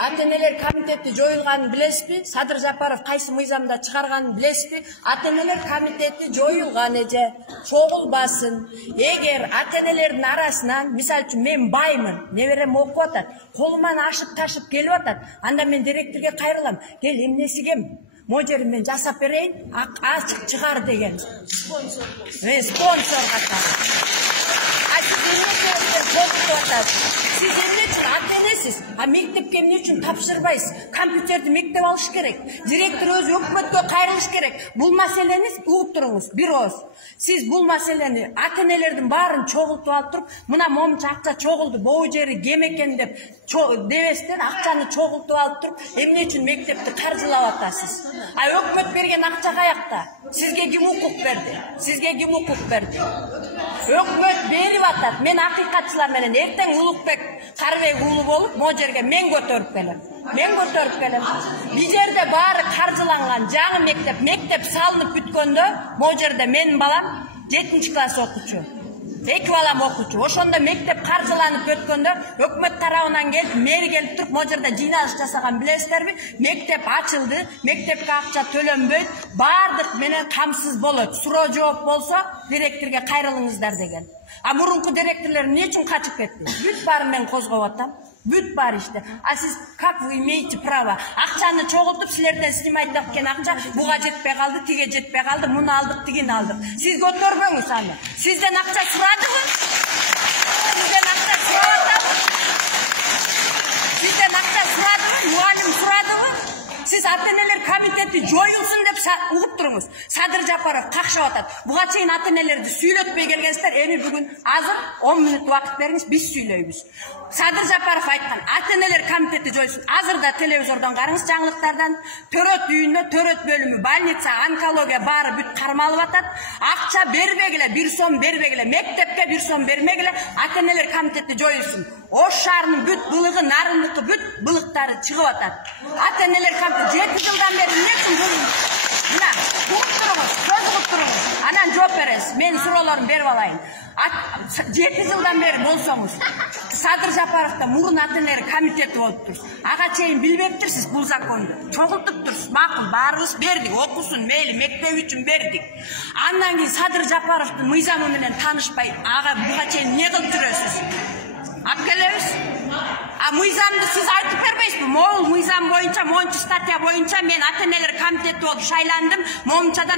Ата-энелер комитети жоюлганын билесизби? Садыр Жапаров кайсы мыйзамда чыгарганын билесизби? Ата-энелер комитети жоюлган эже, чогулбасын. Эгер ата-энелердин арасынан, мисалы үчүн мен баймын, неберем окуп атат, колуман ашып ташып келип атат, анда мен директорге кайрылам. Кел, эмнесиге можерин мен жасап берейин, ачык чыгар деген. Спонсор катары. Siz emne için ata-enesiz, mektepke emne için tapşırbayız. Kompüterdi mektep alış gerek. Direktör özü hükümetke kayrılış gerek. Bul meseleniz uğup durunuz, bir oz. Siz bul meseleni ata-enelerden barın çoğultup alıp durup, mına momça akça çoğuldu, boğu jeri gemeken dep devesten akçanı çoğultup alıp durup, emne için mektepti karjılap atasız. Hükümet bergen akça kayakta. Sizge kim hukuk berdi? Sizge kim hukuk berdi? Hükümet berip atat. Men hakikatçılar menen erteң Ulukbek Karabek ulu bolup mo жерге men көтөрүп келем. Men көтөрүp келem. Bir жерде баары каржыланган жаңы мектеп салынып бүткөндө mo жерде менин балам 7-класс окуучу. 2 балам окуучу. Ошондо мектеп каржыланып өткөндө өкмөт тарабынан келип, мэри келип туруп mo жерде жыйналыш жасаган билесиздерби? Мектеп ачылды, мектепке акча төлөнбөйт, баардык менен камсыз болот. Суроо жооп болсо, директорге кайрылыңыздар деген. Мурунку директорлор эмне үчүн качып кетти? Бүт баарын мен козгоп атам. Бүт бар иште. Сиз как вы имеете право? Акчаны чогултуп, силерден снимать эткен акча буга жетпей калды, тиге жетпей калды, муну алдык, тигини алдык. Сиз көтөрбөңүз аны. Сизден акча сурадыбы? Сизден акча сурап атабы? Сизден акча сурадыбы? Мугалим сурадыбы? Siz ata-eneler komiteti joyulsun dep uğup turuңуз. Садыр Жапаров какшап атат. Буга чейин ата-энелерди сүйлөтпөй келгенсиздер. Эми бүгүн азыр 10 мүнөт убакыт бериңиз, биз сүйлөйбүз. Садыр Жапаров айткан, ата-энелер комитети жоюлсун. Азыр да телевизордон караңыз жаңылыктардан. Төрөт үйүндө, төрөт бөлүмү, больница, онкология баары бүт кармалып атат. Акча бербегиле, 1 сом бербегиле, мектепке 1 сом бермегиле, ата-энелер комитети жоюлсун. Ош шаарынын бүт былыгы, нарындыкы бүт былыктары чыгып атат. Ата-энелер комитети 7 жылдан бeri эмне үчүн жүрүңүз? Мына, көз туруңуз. Анан жооп бересиз. Мен суроолорумду берип алайын. 7 жылдан бeri болсоңуз, Садыр Жапаровда мурун ата-энелер комитети болуптур. Ага чейин билбептирсиз бул законду. Чогултуп турсуз, макул, баарыбыз бердик, окусун, мейли, мектеп үчүн бердик. Андан кийин Садыр Жапаровдун мыйзамы менен таанышпай, ага буга чейин эмне кылып жүрөсүз? Алып келебиз. Мыйзамды сиз айтып бербейсизби? Могул мыйзам боюнча, мончу статья боюнча мен ата-энелер комитети болуп шайландым, момчадан